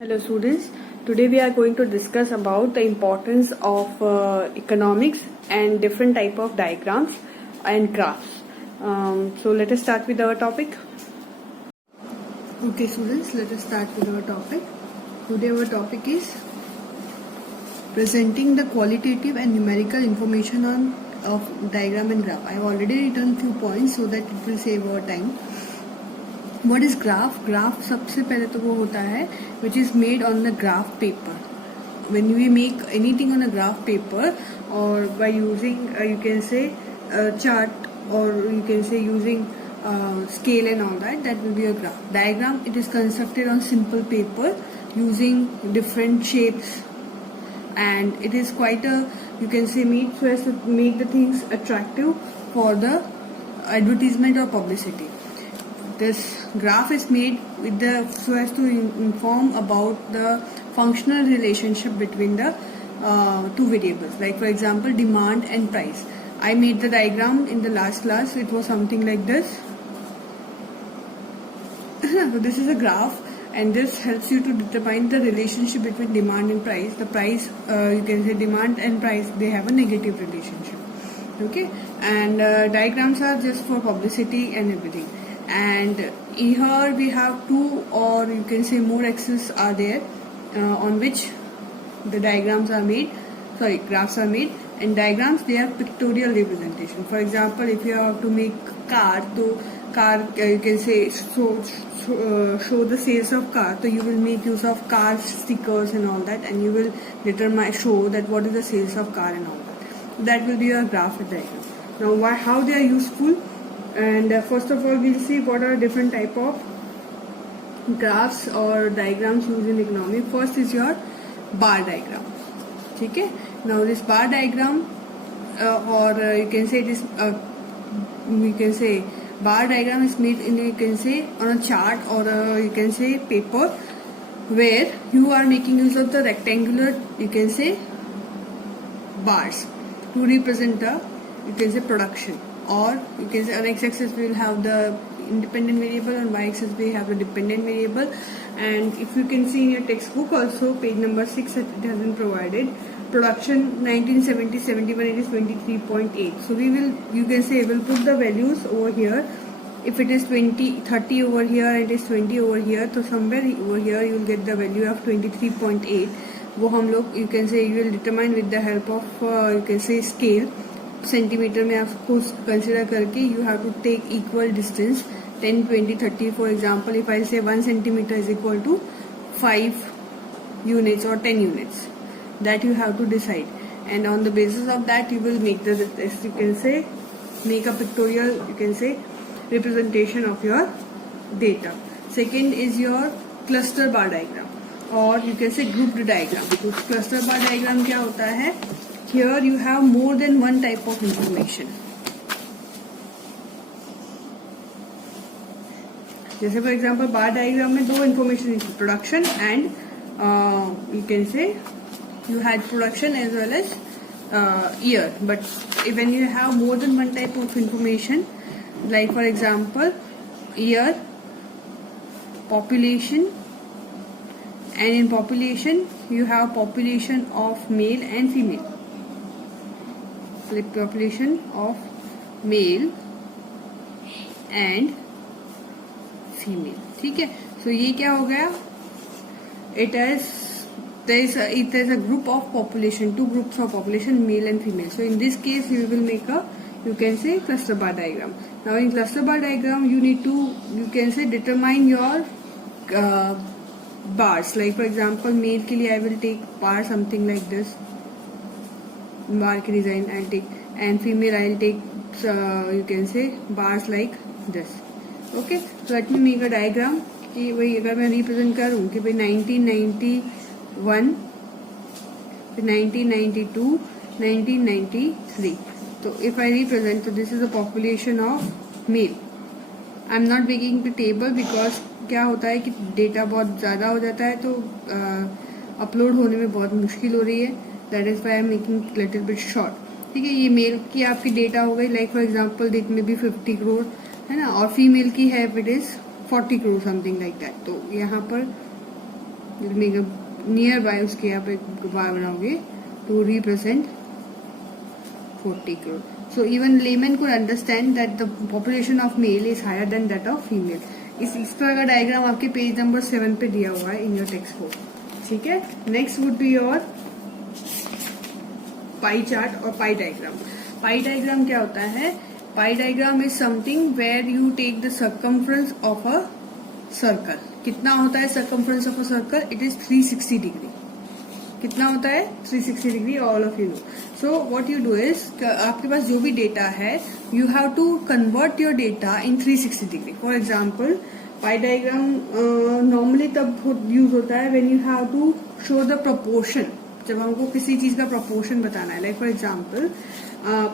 Hello students, today we are going to discuss about the importance of economics and different type of diagrams and graphs. So let us start with our topic. Okay students, let us start with our topic. Today our topic is presenting the qualitative and numerical information of diagram and graph. I have already written few points so that it will save our time. What is graph? Graph सबसे पहले तो वो होता है which is made on the graph paper. When we make anything on a graph paper or by using you can say chart or you can say using scale and all that, that will be a graph. Diagram, it is constructed on simple paper using different shapes and it is quite a, you can say, made so as to make the things attractive for the advertisement or publicity. This graph is made with the so as to inform about the functional relationship between the two variables. Like for example, demand and price. I made the diagram in the last class. It was something like this. So this is a graph, and this helps you to determine the relationship between demand and price. The price, you can say, demand and price, they have a negative relationship. Okay, and diagrams are just for publicity and everything. And here we have two or you can say more axes are there on which the diagrams are made, graphs are made. And diagrams, they are pictorial representation. For example, if you have to make car, so car you can say show the sales of car, so you will make use of car stickers and all that, and you will show that what is the sales of car and all that. That will be your graph diagram. Now how they are useful? And first of all, we'll see what are different type of graphs or diagrams used in economics. First is your bar diagram. Okay? Now this bar diagram or you can say it is you can say bar diagram is made in, you can say, on a chart or you can say paper, where you are making use of the rectangular, you can say, bars to represent the, you can say, production. Or you can say on x-axis we will have the independent variable, on y-axis we have the dependent variable. And if you can see in your textbook also, page number 6, it has been provided. Production 1970-71, it is 23.8. So we will, you can say, we'll put the values over here. If it is 30 over here, it is 20 over here. So somewhere over here you will get the value of 23.8. वो हम लोग, you can say, you will determine with the help of you can say scale. Centimetre में आपको consider करके you have to take equal distance 10, 20, 30. For example, if I say 1 centimeter is equal to 5 units or 10 units, that you have to decide, and on the basis of that you will make the, you can say, make a pictorial, you can say, representation of your data. Second is your cluster bar diagram or you can say grouped diagram. तो cluster bar diagram क्या होता है? Here you have more than one type of information. जैसे for example bar diagram में दो information है, production and you can say you had production as well as year. But when you have more than one type of information, like for example year, population, and in population you have population of male and female. Population of male and female. ठीक है, so ये क्या हो गया? It is a group of population, two groups of population, male and female. So in this case you will make a, you can say, cluster bar diagram. Now in cluster bar diagram you need to, you can say, determine your bars. Like for example male के लिए I will take bar something like this, bar की design I'll take, and female I'll take you can say bars like this. Okay, so let me make a diagram कि भाई अगर मैं represent करूँ कि भाई 1991, 1992, 1993. तो if I represent, so this is the population of male. I'm not making the table because क्या होता है कि डेटा बहुत ज़्यादा हो जाता है तो अपलोड होने में बहुत मुश्किल हो रही है. That is why I am making little bit short. ठीक है, ये मेल की आपकी डेटा हो गई, लाइक फॉर एग्जांपल डेट में भी 50 करोड़ है ना, और फीमेल की है it is 40 crore something like that. तो यहाँ पर you make a near by, उसके यहाँ पे बार बनाओगे to represent 40 crore. So even layman could understand that the population of male is higher than that of female. इस तरह का डायग्राम आपके पेज नंबर 7 पे दिया हुआ है इन योर टेक्स्ट बुक. ठीक है. Next would be your pie chart और पाई डायग्राम. पाई डायग्राम क्या होता है? Pie diagram is something where you take the circumference of a circle. कितना होता है circumference of a circle? It is 360 degree. कितना होता है? 360 degree. All of you know. So what you do is, आपके पास जो भी डेटा है you have to convert your data in 360 degree. For example pie diagram normally तब use होता है when you have to show the proportion. जब हमको किसी चीज का प्रोपोर्शन बताना है. Like for example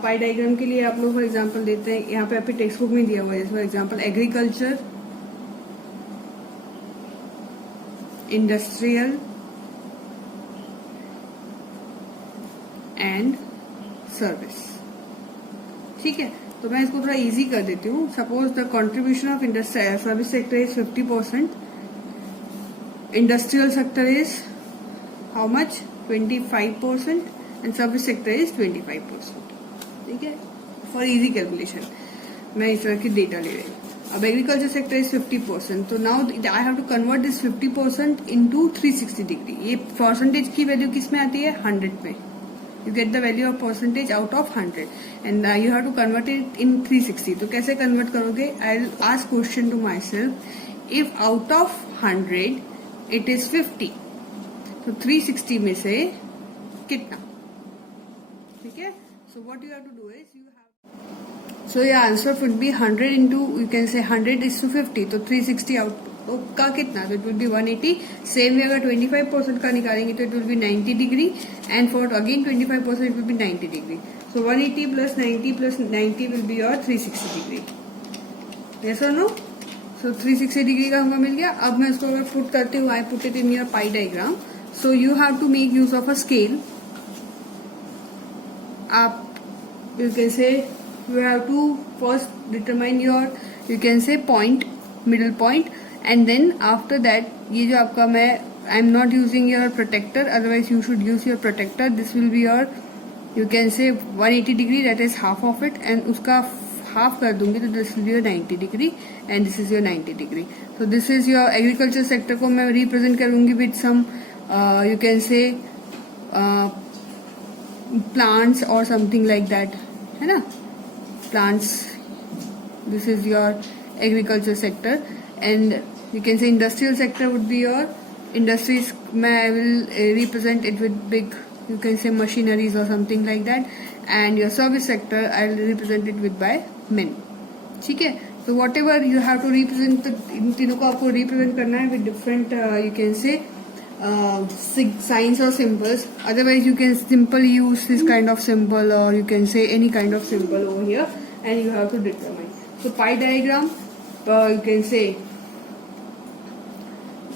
pie diagram के लिए आप लोग फॉर एग्जाम्पल देते हैं, यहाँ पे आपके टेक्स्ट बुक में दिया हुआ है. For example agriculture, industrial and service. ठीक है. तो मैं इसको थोड़ा इजी कर देती हूँ. Suppose the contribution of service sector is 50%, industrial sector is how much? 25% and service sector is 25%. ठीक है. फॉर इजी कैलकुलेशन मैं इस तरह की डेटा ले रही हूँ. अब एग्रीकल्चर सेक्टर इज 50%. तो now I have to convert this 50% into 360 degree. ये परसेंटेज की वैल्यू किस में आती है? 100 में. You get the value of percentage out of 100 and you have to convert it in 360. तो कैसे convert करोगे? I'll ask question to myself. If out of 100 it is 50, तो 360 में से कितना? ठीक है. So what you have to do is you have. So your answer would be 100 into, you can say 100 is to 50. तो 360 out का कितना? तो it will be 180. Same way अगर 25% का निकालेंगे तो it will be 90 degree and for again 25% it will be 90 degree. So 180 plus 90 plus 90 will be your 360 degree. Yes और no? सो 360 degree का हमको मिल गया. अब मैं उसको अगर पुट करती हूँ, I put it in your pie diagram. So you have to make use of a scale. आप you can say you have to first determine your, you can say point, middle point, and then after that ये जो आपका मैं I am not using your protector, otherwise you should use your protector. This will be your, you can say 180 degree, that is half of it, and उसका half कर दूंगी तो this will be your 90 degree and this is your 90 degree. So this is your agriculture sector को मैं represent करूंगी with some you can say plants or something like that, है ना? Plants. This is your agriculture sector, and you can say industrial sector would be your industries. I will represent it with big, you can say machineries or something like that, and your service sector I will represent it with by men. ठीक है. So whatever you have to represent, इन तीनों को आपको represent करना है with different you can say signs or symbols. Otherwise you can simply use this kind of symbol, or you can say any kind of symbol over here, and you have to determine. So pie diagram, you can say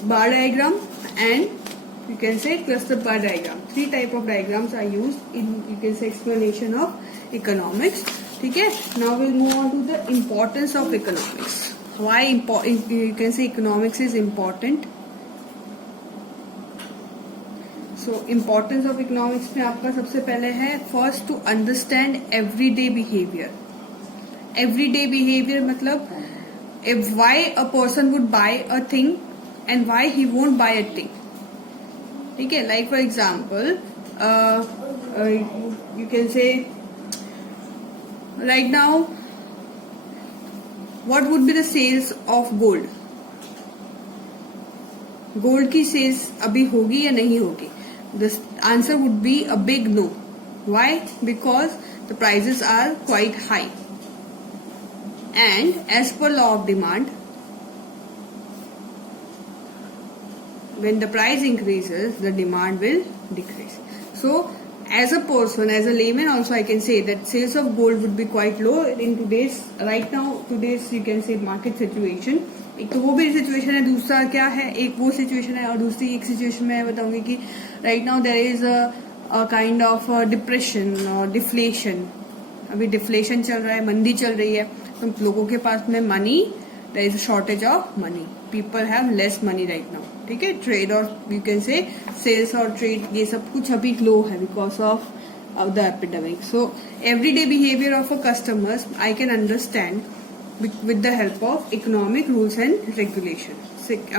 bar diagram, and you can say cluster bar diagram. 3 type of diagrams are used in, you can say, explanation of economics. ठीक है. Now we'll move on to the importance of economics. Why you can say economics is important. So importance of economics में आपका सबसे पहले है first to understand everyday behavior. Everyday behavior मतलब if why a person would buy a thing and why he won't buy a thing. ठीक है. Like for example you can say right now what would be the sales of gold? Gold की sales अभी होगी या नहीं होगी? The answer would be a big no. Why? Because the prices are quite high, and as per law of demand, when the price increases, the demand will decrease. So as a person, as a layman also, I can say that sales of gold would be quite low in today's, right now, today's you can say market situation. एक तो वो भी situation है, दूसरा क्या है, एक वो सिचुएशन है, और दूसरी एक सिचुएशन में बताऊंगी कि right now there is a kind of depression और डिफ्लेशन. अभी डिफ्लेशन चल रहा है, मंदी चल रही है, तो लोगों के पास में money there is a shortage of money. People have less money right now. ठीक है, trade और you can say sales और trade ये सब कुछ अभी low है because of the epidemic. So everyday behavior of a customers I can understand with the help of economic rules and regulation.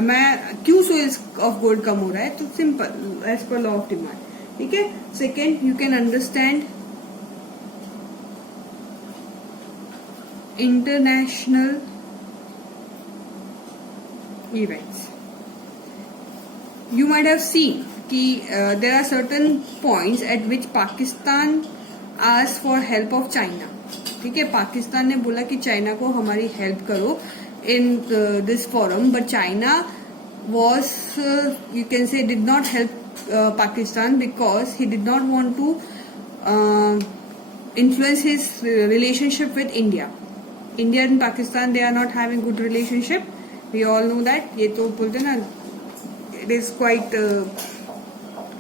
मैं क्यों सेल्स ऑफ गोल्ड कम हो रहा है, तो simple as per law of demand. ठीक है. Second, you can understand international events. You might have seen कि there are certain points at which Pakistan asked for help of China. ठीक है, पाकिस्तान ने बोला कि चाइना को हमारी हेल्प करो in this forum, but China was you can say did not help Pakistan because he did not want to influence his relationship with India. India and Pakistan, they are not having good relationship. We all know that. ये तो बोलते ना, it is quite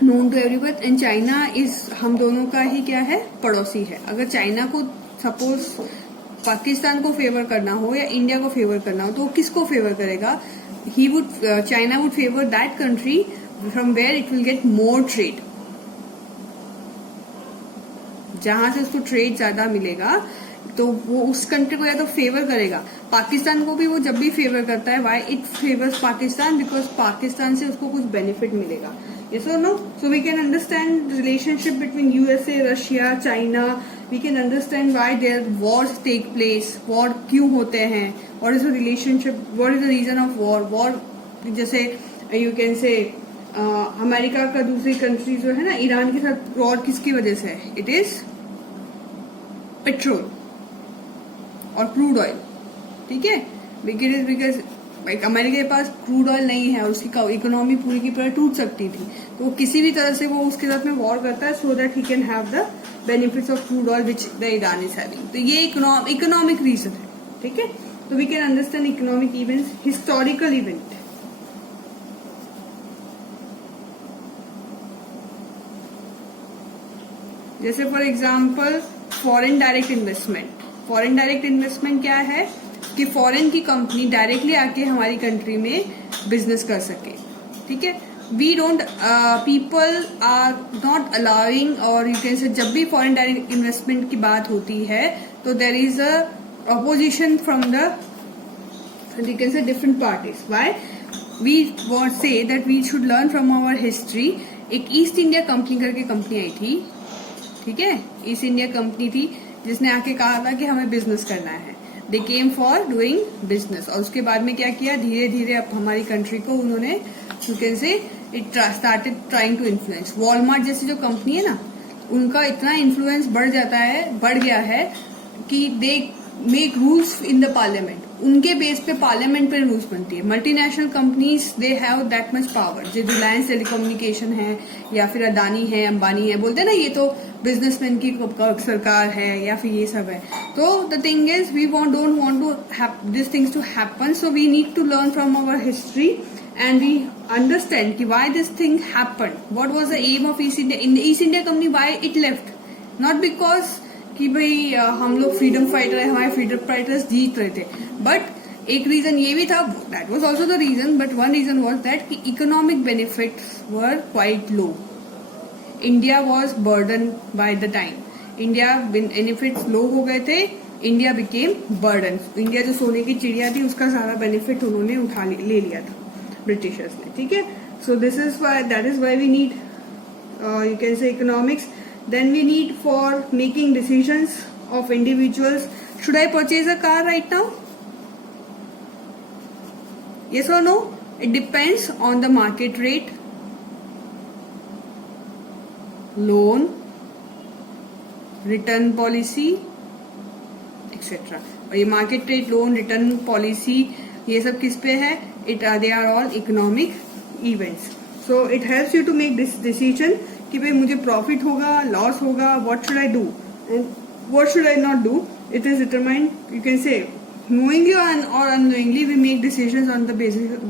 known to everyone. And China is हम दोनों का ही क्या है, पड़ोसी है. अगर चाइना को सपोज पाकिस्तान को फेवर करना हो या इंडिया को फेवर करना हो, तो वो किसको फेवर करेगा? He would China would favor that country from where it will get more trade. जहां से उसको ट्रेड ज्यादा मिलेगा तो वो उस कंट्री को या तो फेवर करेगा. पाकिस्तान को भी वो जब भी फेवर करता है, why it favours Pakistan? Because Pakistan से उसको कुछ बेनिफिट मिलेगा. यस और no? So we can understand relationship between USA, Russia, China. We can understand why there wars take place. War क्यों होते हैं? What is the relationship? What is the reason of war? War जैसे you can say America का दूसरी country जो है ना, Iran के साथ वॉर किसकी वजह से है? इट इज पेट्रोल और क्रूड ऑयल. ठीक है, बिकॉज अमेरिका के पास क्रूड ऑयल नहीं है और उसकी इकोनॉमी पूरी की पूरी टूट सकती थी, तो वो किसी भी तरह से वो उसके साथ में वॉर करता है so that he can have the benefits of crude oil which the Iran is having. तो ये इकोनॉमिक रीजन है. ठीक है, तो we can understand economic events, historical event. जैसे for example foreign direct investment. Foreign direct investment क्या है कि फॉरेन की कंपनी डायरेक्टली आके हमारी कंट्री में बिजनेस कर सके. ठीक है, we don't people are not allowing, और यू कैन से जब भी फॉरेन डायरेक्ट इन्वेस्टमेंट की बात होती है तो there is a opposition from the you can say different parties. Why we want say that we should learn from our history. एक East India Company करके company आई थी. ठीक है, ईस्ट इंडिया कंपनी थी जिसने आके कहा था कि हमें बिजनेस करना है. दे केम फॉर डूइंग बिजनेस, और उसके बाद में क्या किया, धीरे धीरे अब हमारी कंट्री को उन्होंने you can say it started trying to influence. Walmart जैसी जो कंपनी है ना, उनका इतना इन्फ्लुएंस बढ़ गया है कि they make rules in the parliament. उनके बेस पे पार्लियामेंट पे रूल्स बनती है. Multinational companies they have that much power. जो रिलायंस टेलीकम्युनिकेशन है या फिर अदानी है, अंबानी है, बोलते हैं ना ये तो बिजनेसमैन की सरकार है या फिर ये सब है. तो the thing is we don't want to this things to happen. So we need to learn from our history and we understand कि why this thing happen. What was the aim of East India. East India company why it left, not because कि भाई हम लोग freedom fighter है, हमारे freedom fighters जीत रहे थे, but एक रीजन ये भी था, that was also the reason, but one reason was that कि economic benefits were quite low. India was burden by the time. India benefits low हो गए थे, इंडिया बिकेम बर्डन. इंडिया जो सोने की चिड़िया थी उसका सारा बेनिफिट उन्होंने ले लिया था ब्रिटिशर्स ने. ठीक है, so this is why, that is why we need you can say economics. Then we need for making decisions of individuals. Should I purchase a car right now? Yes or no? It depends on the market rate, loan, return policy, etc. और ये market rate, loan, return policy ये सब किस पे है? They are all economic events. So it helps you to make this decision कि भाई मुझे प्रॉफिट होगा, लॉस होगा, what should I do and what should I not do. It is determined, you can से knowingly or unknowingly we make decisions on the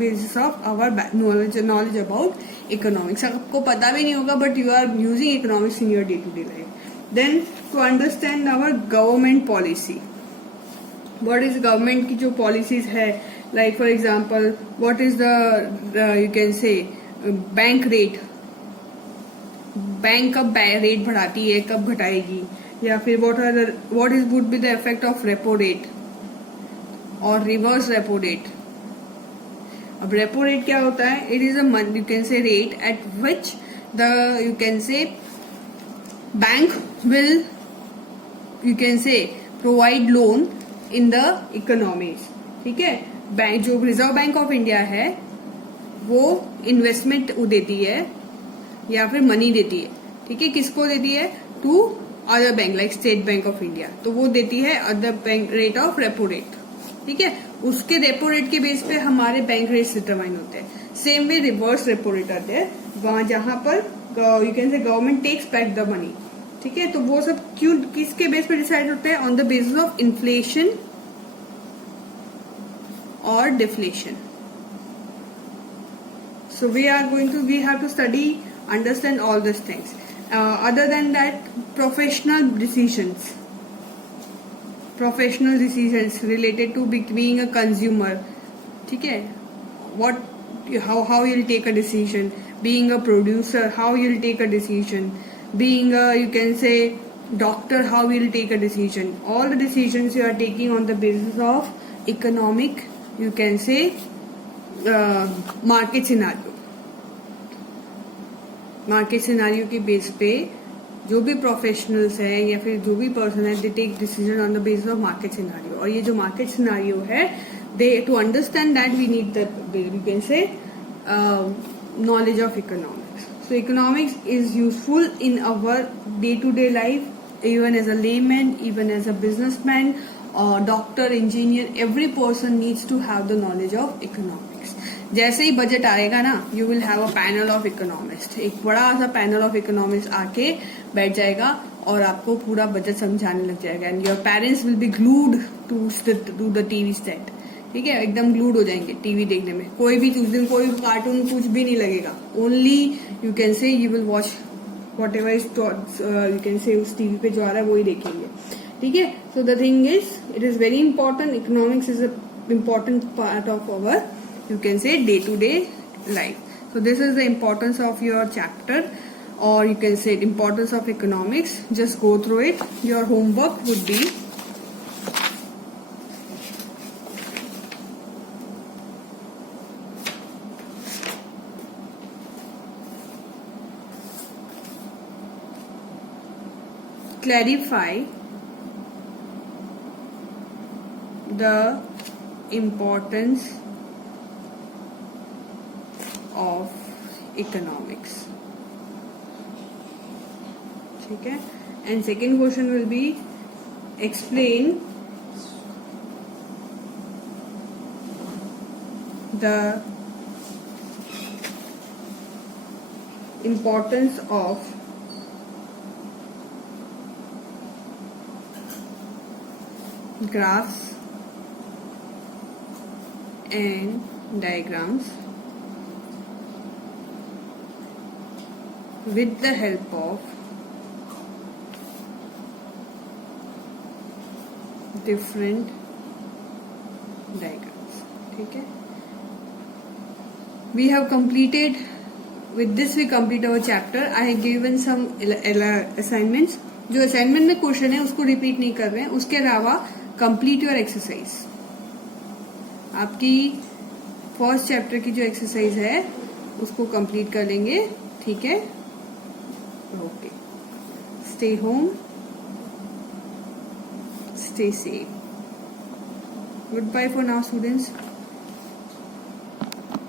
basis of our knowledge about economics. आपको पता भी नहीं होगा but you are using economics in your day to day life. Then to understand our government policy, what is government की जो policies है, like for example what is the you can से bank rate, bank कब rate बढ़ाती है, कब घटाएगी, या फिर what is would be the effect of repo rate और रिवर्स रेपो रेट. अब रेपो रेट क्या होता है? It is a you can से rate at which the you can से बैंक विल यू कैन से provide loan in the economies. ठीक है, बैंक जो रिजर्व बैंक ऑफ इंडिया है वो इन्वेस्टमेंट देती है या फिर मनी देती है. ठीक है, किसको देती है? To other bank like State Bank of India. तो वो देती है other bank rate of repo rate. ठीक है, उसके रेपो रेट के बेस पे हमारे बैंक रेट्स डिटरमाइन होते हैं. Same way reverse repo rate आते हैं, वहां जहां पर you can say government takes back the money. ठीक है, तो वो सब क्यों किसके बेस पे डिसाइड होते हैं? On the basis of inflation और deflation. So we have to study, understand all these things. Other than that, professional decisions related to being a consumer. ठीक है, how you'll take a decision. Being a producer, how you'll take a decision. Being a you can say doctor, how you'll take a decision. All the decisions you are taking on the basis of economic, you can say market scenario के base पे जो भी professionals हैं या फिर जो भी person है, they take decision on the basis of market scenario. और ये जो मार्केट सिनारियो है, they to understand that we need the you can say knowledge of economics. So economics is useful in our day-to-day life, even as a layman, even as a businessman, or doctor, engineer. Every person needs to have the knowledge of economics. जैसे ही budget आएगा ना, you will have a panel of economists. एक बड़ा सा panel of economist आके बैठ जाएगा और आपको पूरा बजट समझाने लग जाएगा. And your parents will be glued to the TV set. ठीक है, एकदम ग्लूड हो जाएंगे टीवी देखने में. कोई भी उस दिन कोई कार्टून कुछ भी नहीं लगेगा. ओनली यू कैन से you will watch what ever is you can से उस टीवी पे जो आ रहा है वही देखेंगे. ठीक है, so the thing is it is very important. Economics is a important part of our you can say day-to-day life. So this is the importance of your chapter, or you can say importance of economics. Just go through it. Your homework would be clarify the importance of economics. ठीक है, and second question will be explain the importance of graphs and diagrams with the help of different diagrams. ठीक है, we have completed with this. We complete our chapter. I have given some assignments. जो assignment में question है उसको repeat नहीं कर रहे हैं. उसके अलावा कंप्लीट योर एक्सरसाइज. आपकी फर्स्ट चैप्टर की जो एक्सरसाइज है उसको कंप्लीट कर लेंगे. ठीक है, okay. Stay home. Stay safe. Goodbye for now, students.